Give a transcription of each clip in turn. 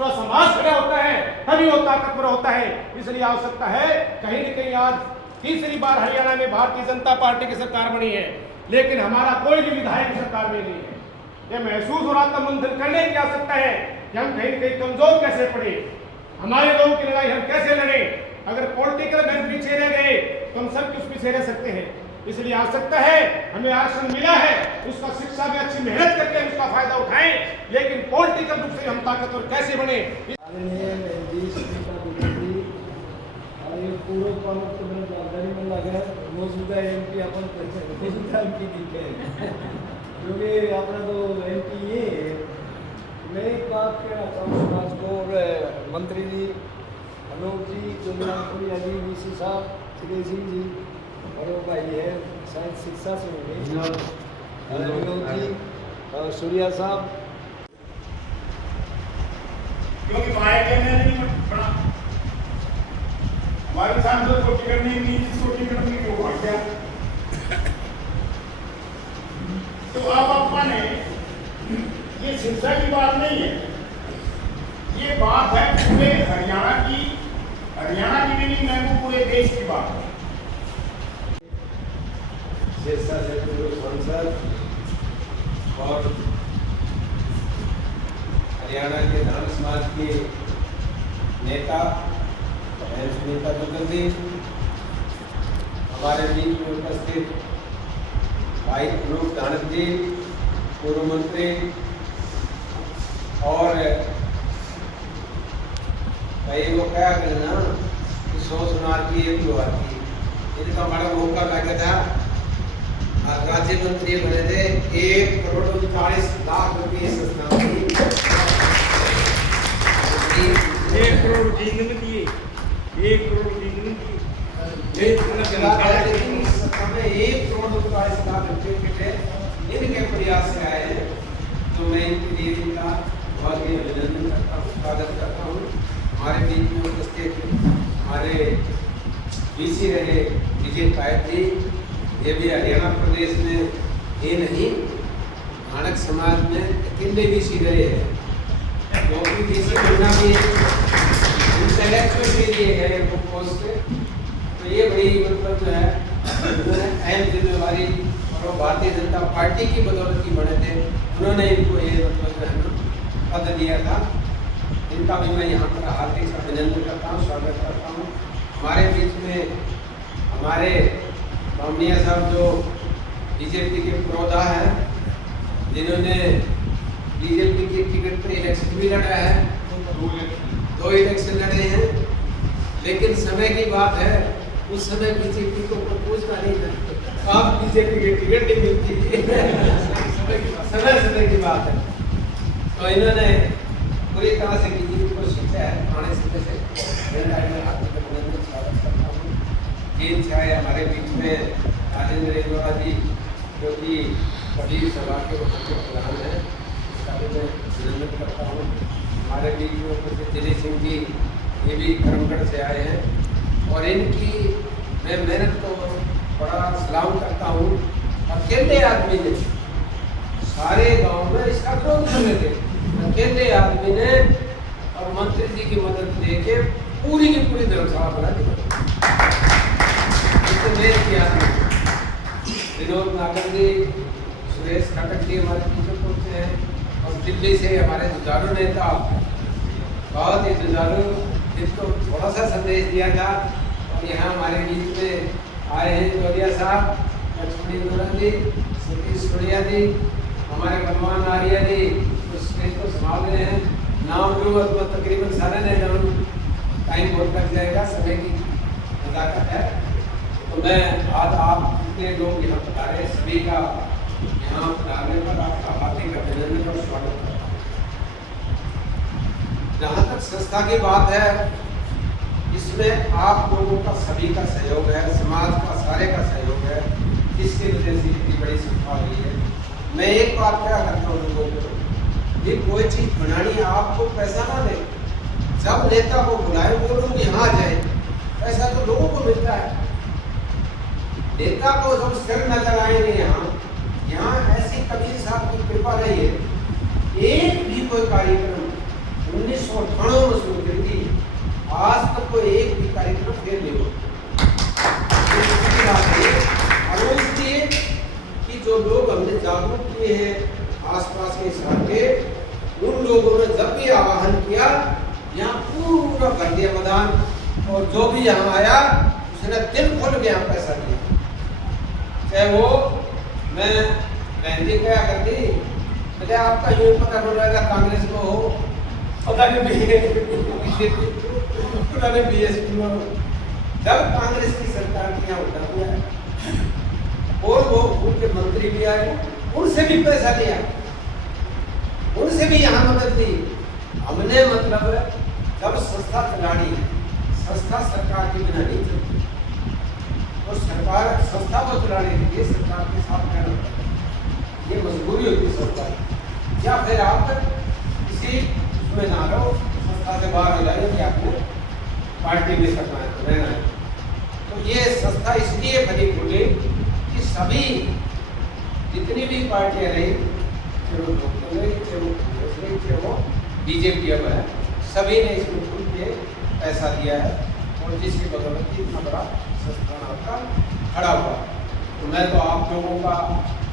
पूरा समाज खड़ा होता है तभी वो ताकतवर होता है। इसलिए आवश्यकता है कहीं न कहीं आज तीसरी बार हरियाणा में भारतीय जनता पार्टी की सरकार बनी है, लेकिन हमारा कोई भी विधायक सरकार में नहीं है। ये महसूस हो रहा था, मंथन करने की आवश्यकता है कि हम कहीं न कहीं कमजोर कैसे पड़े, हमारे लोगों की लड़ाई हम कैसे लड़े। अगर पॉलिटिकल मैन पीछे रह गए तो हम सब कुछ पीछे रह सकते हैं। इसलिए आवश्यकता है, हमें आसन मिला है, उसका शिक्षा में अच्छी मेहनत करके हम उसका फायदा उठाएं, लेकिन पॉलिटिकल रूप से हम ताकतवर कैसे बने। पूर्व प्रमुख जबाबदारी में लगा मौजूदा एमपी अपन मौजूदा एमपी दिखे क्योंकि अपना तो एमपी ये मैं एक बात कहना चाहूँ समाज को और मंत्री जी अनूप जी चंद्रपुरी अली वीसी साहब श्री सिंह जी और वो भाई है साइंस शिक्षा से होंगे अनूप जी और सूर्या साहब क्योंकि हमारे सांसद को टिकट नहीं मिली, जिसको टिकट मिली वो भाग गया। तो अब अपना ने ये शिक्षा की बात नहीं है, ये बात है पूरे हरियाणा की भी नहीं, मैं पूरे देश की बात है। सिरसा से पूर्व सांसद और हरियाणा के धर्म समाज के नेता सुनीता दुग्गल जी, हमारे बीच में उपस्थित भाई अनूप धानक जी पूर्व मंत्री और भाई वो क्या करना कि 100 सुनार की एक हुआ थी, इनका बड़ा मौका लगा था और राज्य मंत्री बने थे। 1,39,00,000 रुपये संस्था की 1 करोड़ दिए 1 करोड़ दी इनके प्रयास से आए हैं, तो मैं इनके लिए इनका बहुत ही अभिनंदन करता हूँ, स्वागत करता हूँ। हमारे बीच में उपस्थित हमारे बीसी रहे विजय पायत जी, ये भी हरियाणा प्रदेश में ये नहीं मानक समाज में अकेले बीसी रहे हैं, क्योंकि बीसी बनना भी इंटेलेक्चुअल के लिए है वो पोस्ट, तो ये बड़ी मतलब जो है उन्होंने अहम जिम्मेवारी और वो भारतीय जनता पार्टी की बदौलत की बने थे, उन्होंने इनको ये मतलब जो है ना पद दिया था। इनका भी मैं यहाँ पर हार्दिक अभिनंदन करता हूँ, स्वागत करता हूँ। हमारे बीच में हमारे बामनिया साहब जो बीजेपी के पुरोधा हैं, जिन्होंने बीजेपी के टिकट पर इलेक्शन भी लड़ा है, 2 इलेक्शन लड़े हैं, लेकिन समय की बात है, उस समय बीजेपी को पूछना नहीं था, आप बीजेपी के टिकट नहीं मिलती समय की बात है। तो इन्होंने पूरी तरह से बीजेपी को सीखा है, पुराने समय से स्वागत करता हूँ। तीन चाहे हमारे बीच में राजेंद्र इंदौरा जी जो कि कबीर सभा के प्रधान हैं, उसका भी मैं अभिनंदन करता हूँ। हमारे बीच में उपस्थित दिलीप सिंह जी, ये भी करमगढ़ से आए हैं और इनकी मैं मेहनत को बड़ा सलाम करता हूँ। अकेले आदमी ने सारे गांव में इसका विरोध कर रहे थे, अकेले आदमी ने और मंत्री जी की मदद लेके पूरी की पूरी धर्मशाला बना दी। विनोद नागर जी, सुरेश खटक जी हमारे बीच से हैं और दिल्ली से हमारे जुझारू नेता, बहुत ही जुझारू, जिसको थोड़ा सा संदेश दिया था और यहाँ हमारे बीच में आए हैं जोरिया साहब, लक्ष्मणी दुरन जी, सतीश सोनिया जी, हमारे भगवान आर्या जी उस स्टेज को संभाल रहे हैं। नाम लूँ तो तकरीबन सारे नहीं नाम, टाइम बहुत लग जाएगा, समय की नज़ाकत है। तो मैं आज आप जितने लोग यहाँ पधारे सभी का यहाँ पधारने पर आपका हार्दिक अभिनंदन और स्वागत करता हूँ। जहाँ तक संस्था की बात है, इसमें आप लोगों का सभी का सहयोग है, समाज का सारे का सहयोग है, इसकी वजह से इतनी बड़ी संस्था हुई है। मैं एक बात क्या करता हूँ लोगों को, ये कोई चीज़ बनानी है आपको पैसा ना दे, जब नेता को बुलाए वो लोग यहाँ जाए, पैसा तो लोगों को मिलता है। नेता को जब सिर नजर आएंगे यहाँ ऐसी कबीर साहब की कृपा रही है, एक भी कोई कार्यक्रम 19 और थानों में शुरू करी थी, आज तक कोई एक भी कार्यक्रम फेल नहीं हुआ। और इसलिए कि जो लोग हमने जागरूक किए हैं आसपास के शहर के, उन लोगों ने जब भी आह्वान किया, यहाँ पूरा भर दिया मैदान, और जो भी यहाँ आया उसने दिल खोल के यहाँ पैसा दिया। चाहे वो मैं बहन क्या करती, मुझे आपका यूं पता हो जाएगा कांग्रेस में हो, पता नहीं बीएसपी में हो। जब कांग्रेस की सरकार के यहाँ उठा दिया और वो उनके मंत्री भी आए, उनसे भी पैसा लिया, उनसे भी यहाँ मदद दी हमने। मतलब जब संस्था चलानी है, संस्था सरकार के बिना नहीं चलती, और सरकार संस्था को चलाने के लिए सरकार के साथ रहना पड़ता है। ये मजबूरी होती है सरकार, या फिर आप किसी उसमें ना रहो, संस्था से बाहर हो जाए कि आपको पार्टी में करना है तो रहना है। तो ये संस्था इसलिए बनी फूली कि सभी जितनी भी पार्टियां रही, चाहे वो लोकदल रही, चाहे वो कांग्रेस रही, चाहे वो बीजेपी अब है, सभी ने इसमें खुल के पैसा दिया है, और जिसकी बदौलत इतना बड़ा संस्थान आपका खड़ा हुआ। तो मैं तो आप लोगों का,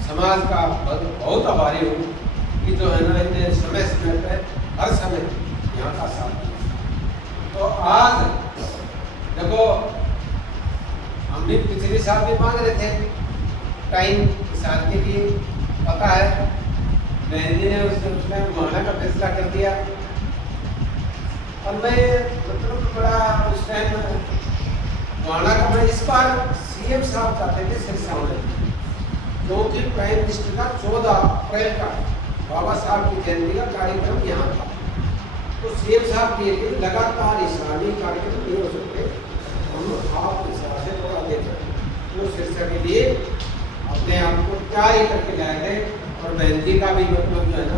समाज का बहुत आभारी हूँ कि जो है ना इतने समय समय पर हर समय यहाँ का साथ दिया। तो आज देखो, हम भी पिछले साल भी मांग रहे थे टाइम किसान के लिए, पता है बहन जी ने उसमें माना का फैसला कर दिया। और मैं मतलब बड़ा उस टाइम माना का, मैं इस बार सीएम साहब चाहते थे सिरसा में, क्योंकि प्राइम मिनिस्टर का 14 अप्रैल का बाबा साहब की जयंती का कार्यक्रम यहाँ था। तो सीएम साहब के लिए लगातार इस्लामी कार्यक्रम नहीं हो सकते, हम आप हिसाब से थोड़ा देखें। तो सिरसा के लिए अपने आप को तैयारी करके लाए थे, और बहन जी का भी मतलब जो है ना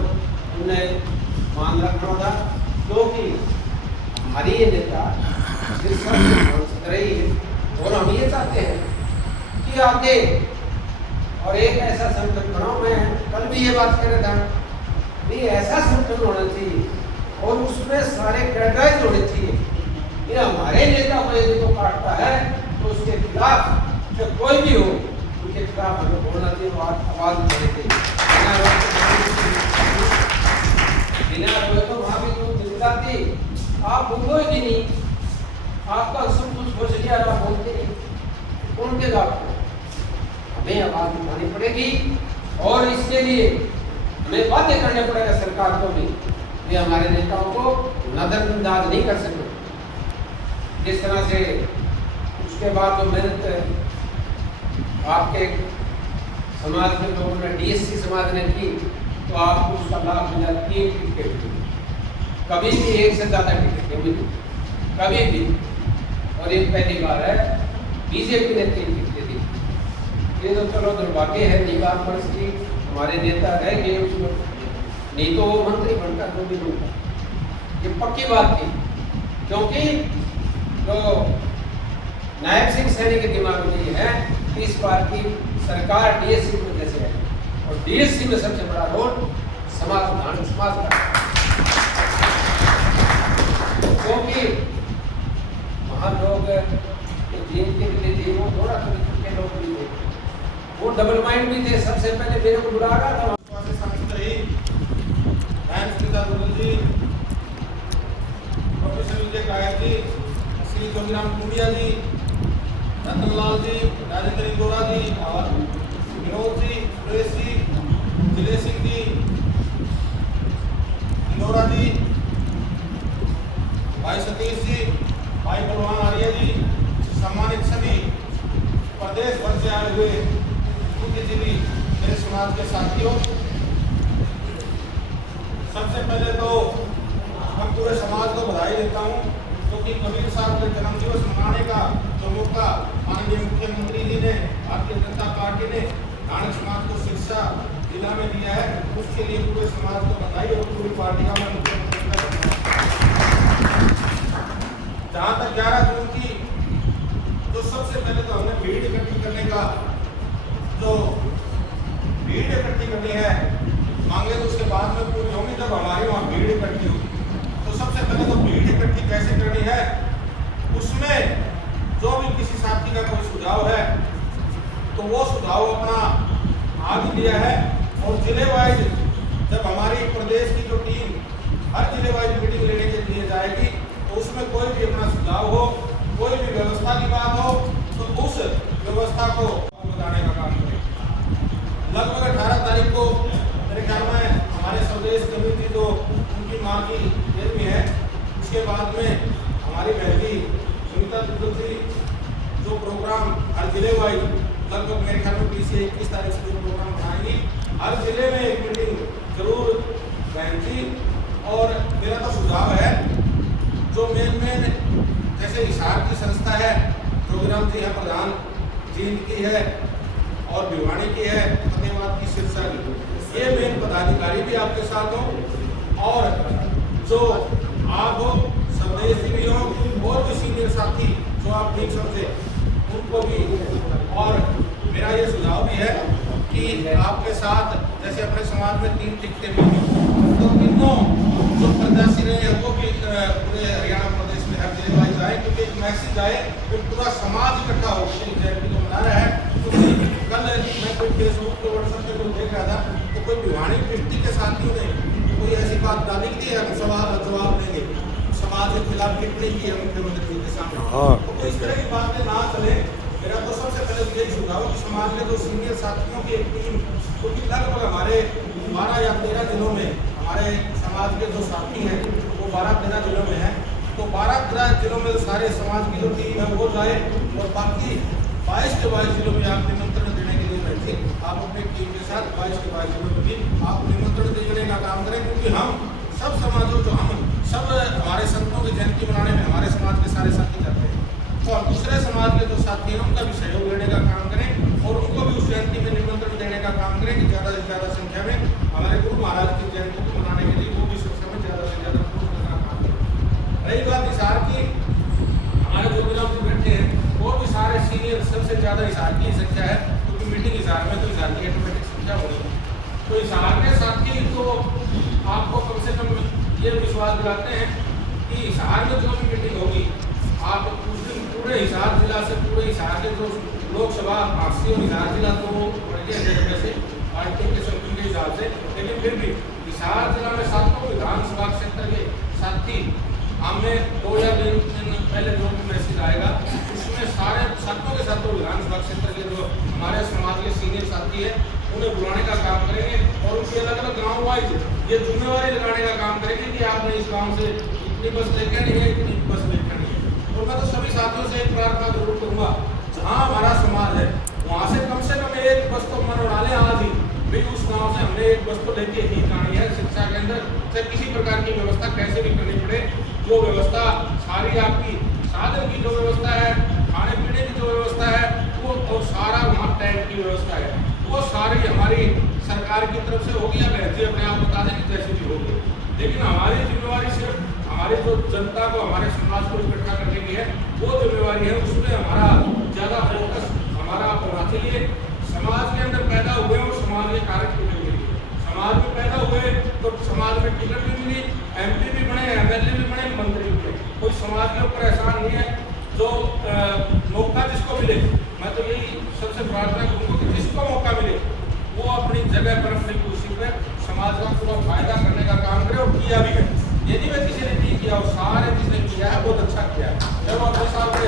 उन्हें मान रखना था, क्योंकि हमारी ये नेता सिरसा सांसद रही है, और हम ये चाहते हैं कि आगे और एक ऐसा संगठन बनाओ। मैं कल भी ये बात कर रहा था, नहीं ऐसा संगठन होना चाहिए और उसमें सारे कैटेगराइज होने चाहिए। ये हमारे नेता को यदि को काटता है तो उसके खिलाफ जो कोई भी हो, उनके खिलाफ हमें बोलना चाहिए, आवाज उठानी चाहिए। बिना रोए तो वहाँ भी तो जिंदाती आप बोलोगे नहीं, आपका सब कुछ हो गया, आप बोलते नहीं, कौन के आपको? हमें आवाज उठानी पड़ेगी, और इसके लिए हमें बातें करने पड़ेगा सरकार को भी, ये हमारे नेताओं को नजरअंदाज नहीं कर सकते। जिस तरह से उसके बाद जो मेहनत आपके समाज में लोगों ने, डीएससी समाज ने की, तो आपको उसका लाभ मिला 3 टिकट, कभी भी 1 से ज़्यादा टिकट नहीं मिली, कभी भी। और ये पहली बार है बीजेपी ने 3 टिकट दी। ये तो चलो दुर्भाग्य है, नीवार वर्ष की हमारे नेता रह गए उसमें, नहीं तो वो मंत्री बनता, जो भी बनता, ये पक्की बात थी। क्योंकि तो नायब सिंह सैनी के दिमाग में ये है कि इस बार की सरकार डीएससी की वजह से है, और डीएससी में सबसे बड़ा रोल समाज का, क्योंकि वहाँ लोग जिनके लिए थे वो थोड़ा तरीके के लोग भी थे, वो डबल माइंड भी थे। सबसे पहले मेरे को बुला रहा था प्रोफेसर विजय कायत जी, श्री जोगीराम टूडिया जी, रतनलाल जी, राजेंद्र इंदौरा जी, और विनोद जी, सुरेश जी, जिले सिंह जी, इंदौरा जी, भाई सतीश जी, भाई बलवान आर्य जी, सम्मानित सभी प्रदेश भर से आए हुए बुद्धिजीवी मेरे समाज के साथियों, सबसे पहले तो मैं पूरे समाज को बधाई देता हूँ, क्योंकि कबीर साहब के जन्मदिवस मनाने का जो मौका माननीय मुख्यमंत्री जी ने, भारतीय जनता पार्टी ने नानक समाज को शिक्षा जिला में दिया है, उसके लिए पूरे समाज को बधाई और पूरी पार्टी का मैं मुख्यमंत्री का जहाँ तक 11 जून की तो सबसे पहले तो हमने भीड़ इकट्ठी करने का, जो भीड़ इकट्ठी करनी है मांगे तो उसके बाद में पूरी होंगी, जब हमारी वहाँ भीड़ इकट्ठी होगी तो सबसे पहले कैसे करनी है, उसमें जो भी किसी साथी का कोई सुझाव है तो वो सुझाव अपना आगे दिया है। और जिले वाइज जब हमारी प्रदेश की जो टीम हर जिले वाइज मीटिंग लेने के लिए जाएगी तो उसमें कोई भी अपना सुझाव हो, कोई भी व्यवस्था की बात हो तो उस व्यवस्था को बताने का काम करें। लगभग 18 तारीख को मेरे ख्याल में हमारे स्वदेश कमेटी जो उनकी माँ की जेल में है, उसके बाद में हमारी बहनी सुनीता दुग्गल जी जो प्रोग्राम हर जिले वाइज लगभग मेरे ख्याल में 20 से 21 तारीख से जो प्रोग्राम बनाएंगी, हर जिले में एक मीटिंग जरूर रहेंगी। और मेरा तो सुझाव है जो मेन जैसे हिसार की संस्था है, जोगीराम जी है प्रधान जी की है और भिवानी की है, फतेहाबाद की सिरसा की, ये मेन पदाधिकारी भी आपके साथ हो और जो आप हो संदेश भी हो और जो सीनियर साथी जो आप ठीक समझे उनको भी। और मेरा ये सुझाव भी है कि आपके साथ जैसे अपने समाज में 3 टिकटें मिली तो तीनों जो प्रत्याशी रहे हैं वो भी पूरे हरियाणा प्रदेश में हर जिले वाइज आए, क्योंकि एक मैसेज आए कि पूरा समाज इकट्ठा हो जयंती को मना रहा है। तो कल मैं कोई फेसबुक पे व्हाट्सएप पे कोई देख रहा था तो कोई भिवानी डिस्ट्रिक्ट के साथियों ने कोई ऐसी बात डाली थी, हम सवाल जवाब देंगे, समाज के खिलाफ टिप्पणी की है मुख्यमंत्री जी के सामने। तो इस तरह की बातें ना चले। मेरा तो सबसे पहले यही सुझाव कि समाज में जो सीनियर साथियों की एक टीम, क्योंकि लगभग हमारे 12 या 13 जिलों में हमारे समाज के जो साथी हैं वो 12-13 जिलों में हैं, तो 12-13 जिलों में सारे समाज की जो टीम है वो जाए और बाकी 22 के 22 जिलों में आप निमंत्रण देने के लिए बैठे, आप अपनी टीम के साथ 22 के 22 जिलों में भी आप निमंत्रण देने का काम करें, क्योंकि हम सब समाजों जो हम सब हमारे संतों की जयंती मनाने में हमारे समाज के सारे साथी जाते हैं, तो हम दूसरे समाज के जो साथी हैं उनका भी सहयोग लेने का काम करें और उनको भी उस जयंती में निमंत्रण देने का काम करें कि ज़्यादा से ज़्यादा संख्या में हमारे गुरु महाराज की जयंती को मनाने के लिए वो भी संख्या में ज़्यादा से ज़्यादा काम करें। रही बात हिसार की, हमारे जोगीराम जी बैठे हैं और भी सारे सीनियर, सबसे ज़्यादा हिसार की संख्या है क्योंकि मीटिंग हिसार में तो हिसार की ऑटोमेटिक संख्या होगी। तो हिसार के साथी तो आपको कम से कम ये विश्वास दिलाते हैं कि हिसार में जो भी मीटिंग होगी आप उस दिन पूरे हिसार जिला से पूरे हिसार के जो लोकसभा आरसी और हिसार जिला तो वैसे पार्टी के संख्या के हिसाब से, लेकिन फिर भी हिसार जिला में 7 विधानसभा क्षेत्र के साथी हमें 2 या 3 दिन पहले जो भी मैसेज आएगा उसमें सारे 7 के 7 विधानसभा क्षेत्र के जो हमारे समाज के सीनियर साथी है उन्हें बुलाने का काम करेंगे और उनकी अलग अलग गाँव वाइज ये जिम्मेवारी लगाने का काम करेंगे कि आपने इस गाँव से इतनी बस लेकर नहीं है, इतनी बस लेकर नहीं है। और मैं तो सभी साथियों से एक प्रार्थना जरूर करूँगा, जहाँ हमारा समाज है वहाँ से कम एक बस तो मन उड़ा लें आज ही, भाई उस गाँव से हमने एक बस तो लेके ही जानी है शिक्षा के अंदर, चाहे किसी प्रकार की व्यवस्था कैसे भी करनी पड़े, जो व्यवस्था सारी आपकी साधन की जो व्यवस्था है, खाने पीने की जो व्यवस्था है वो और सारा वहाँ टैंक की व्यवस्था है वो सारी हमारी सरकार की तरफ से होगी या बहती अपने आप बता दें कि जैसे भी होगी। लेकिन हमारी जिम्मेवारी सिर्फ हमारे जो जनता को हमारे समाज को इकट्ठा करने की है, वो जिम्मेवारी है, उसमें हमारा ज़्यादा फोकस हमारा होना चाहिए। समाज के अंदर पैदा हुए और समाज के कार्य टिकट मिली, समाज में पैदा हुए तो समाज में टिकट भी मिली, MP भी बने, MLA भी बने, मंत्री भी बने, कोई समाज के ऊपर एहसान नहीं है। जो मौका जिसको मिले, मैं तो यही सबसे प्रार्थना करूँगा कि जिसको मौका मिले वो अपनी जगह पर अपनी कुर्सी पर समाज का पूरा फायदा करने का काम करे और किया भी है। ये नहीं मैं किसी ने नहीं किया और सारे जिसने किया है बहुत अच्छा किया है। जब 2 साल के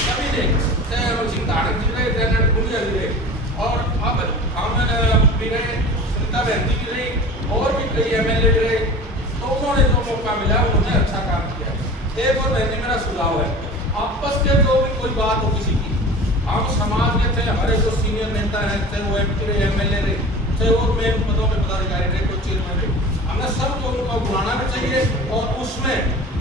सभी ने चाहे अमर सिंह धाड़क जी रहे, चाहे नटकुनिया जी रहे और अब हम भी रहे, सुनीता बहन जी भी रही और भी कई MLA भी रहे, तो उन्होंने जो मौका मिला उन्होंने अच्छा काम किया। एक और बहन जी मेरा सुझाव है, आपस के जो भी कोई बात हो किसी की, हम समाज के चाहे हमारे जो सीनियर नेता हैं, चाहे वो MP रहे, MLA रहे, चाहे वो मेन पदों में पदाधिकारी रहे, कोई चेयरमैन रहे, हमने सबको उनको बुलाना भी चाहिए और उसमें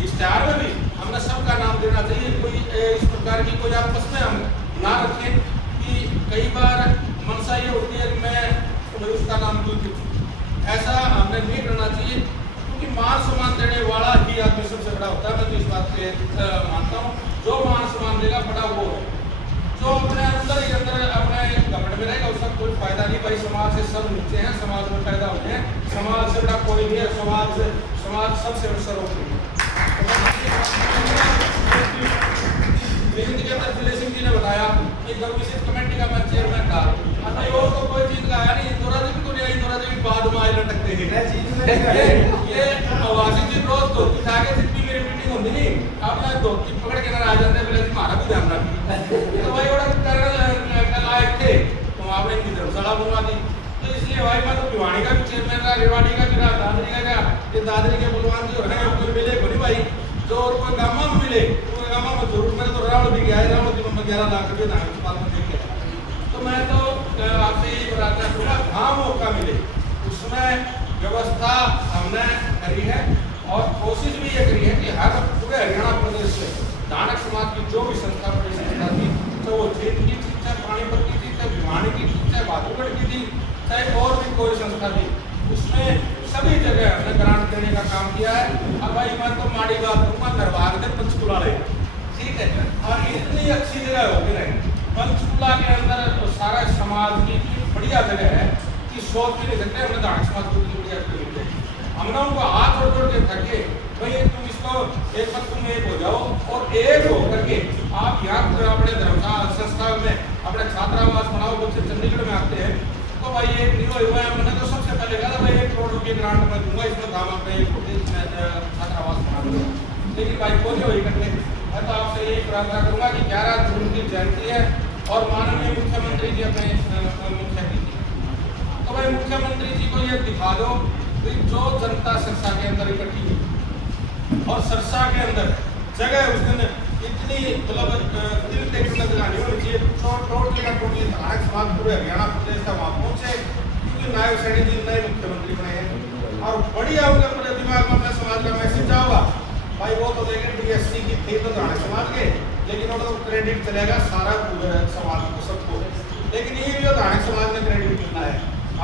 इश्तेहार में भी हमने सबका नाम देना चाहिए। कोई इस प्रकार की कोई आपस में हम ना रखें कि कई बार मनसा ये होती है कि मैं उसका नाम दूँ, ऐसा हमने नहीं करना चाहिए, क्योंकि मान सम्मान देने वाला ही आदमी सबसे बड़ा होता है। मैं तो इस बात पे मानता हूँ, जो मान सम्मान देगा बड़ा वो है, जो अपने अंदर ही अंदर अपने घमंड में रहेगा उसका कोई फायदा नहीं। भाई समाज से सब नीचे हैं, समाज में पैदा हुए हैं, समाज से बड़ा कोई नहीं है, समाज सबसे सर्वोपरि है। दिल्ली सिंह जी ने बताया कि जब विशेष कमेटी का मैं चेयरमैन था, अरे और तो कोई चीज लाया नहीं, इंदिरा जी को नहीं आई, इंदिरा जी बाद में आए लटकते हैं। ये आवासी जी रोज धोती उठा के जितनी मेरी मीटिंग होती नहीं, अब मैं धोती पकड़ के आ जाते हैं, पहले हमारा भी ध्यान रखिए। तो भाई करने लायक थे तो आपने इनकी धर्मशाला बनवा दी। तो इसलिए भाई मैं तो भिवानी का भी चेयरमैन रहा, रेवाड़ी का भी रहा, दादरी का क्या, ये दादरी के बलवान जो है कोई मिले को नहीं भाई, जो और कोई गामा में मिले गामा में जरूर, मेरे तो रावण भी गया है, रावण जी में 11 लाख रुपये दान के पास में देख गया। तो मैं तो आपसे यही बताता हूँ, हाँ मौका मिले उसमें व्यवस्था हमने करी है और कोशिश भी ये करी है कि हर पूरे हरियाणा प्रदेश से दानक समाज की जो भी संस्था बड़ी संस्था थी, तो वो जींद की थी, चाहे पानीपत की थी, चाहे भिवानी की थी, चाहे बहादुरगढ़ की थी, चाहे और भी कोई संस्था थी, उसमें सभी जगह हमने ग्रांट देने का काम किया है। अब भाई मैं तो माड़ी बात करूँगा, दरबार में पंचकूला रहेगा, ठीक है, और इतनी अच्छी जगह होगी रहेगी पंचकूला के अंदर, तो सारा समाज की इतनी बढ़िया जगह है कि सोच भी नहीं सकते हमने दानक समाज को इतनी बढ़िया जगह मिल जाएगी। हमने उनको हाथ जोड़ जोड़ के थके भाई तुम इसको एक बार तुम एक हो जाओ और एक हो करके आप यहाँ अपने धर्मशाला संस्था में अपने छात्रावास बनाओ, बच्चे चंडीगढ़ में आते हैं तो भाई एक नहीं हुआ है। मैंने तो सबसे पहले कहा भाई 1 करोड़ रुपये ग्रांट में दूंगा, इसमें काम अपने छात्रावास बना दूंगा, लेकिन भाई कोई नहीं करते। मैं तो आपसे यही प्रार्थना करूंगा कि 11 जून की जयंती है और माननीय मुख्यमंत्री जी अपने मुख्य थी, तो भाई मुख्यमंत्री जी को ये दिखा दो कि जो जनता सिरसा के अंदर इकट्ठी हुई और सिरसा के अंदर जगह उस दिन इतनी मतलब दिल देखने लगानी होनी चाहिए, टोटली धारक समाज पूरे हरियाणा प्रदेश का वहाँ पहुँचे, क्योंकि नायब सैनी जी नए मुख्यमंत्री बने हैं और बढ़िया उनके पूरे दिमाग में अपने समाज का मैसेज जाओगा। भाई वो तो देखें DSC की थी तो धारक समाज के, लेकिन वो तो क्रेडिट चलेगा सारा पूरे समाज को सबको, लेकिन ये भी धारक समाज ने क्रेडिट मिलना है।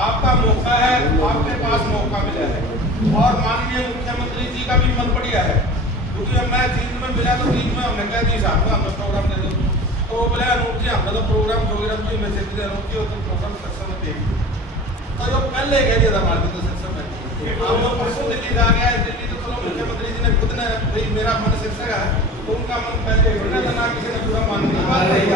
आपका मौका है, आपके पास मौका मिला है और माननीय मुख्यमंत्री जी का भी मन बढ़िया है, क्योंकि अब मैं जींद में मिला तो जींद में हमने कह दी साहब हमें प्रोग्राम दे दो, तो वो बोले अनूप जी हमने तो प्रोग्राम जोगिराम जी मैसेज दे अनूप जी तो प्रोग्राम सक्सेस में देख, तो जो पहले कह दिया था हमारे तो सक्सेस में हम लोग परसों दिल्ली जा गया, दिल्ली तो चलो मुख्यमंत्री जी ने खुद ने भाई मेरा मन शिक्षक है तो उनका मन पहले ना किसी ने पूरा मान नहीं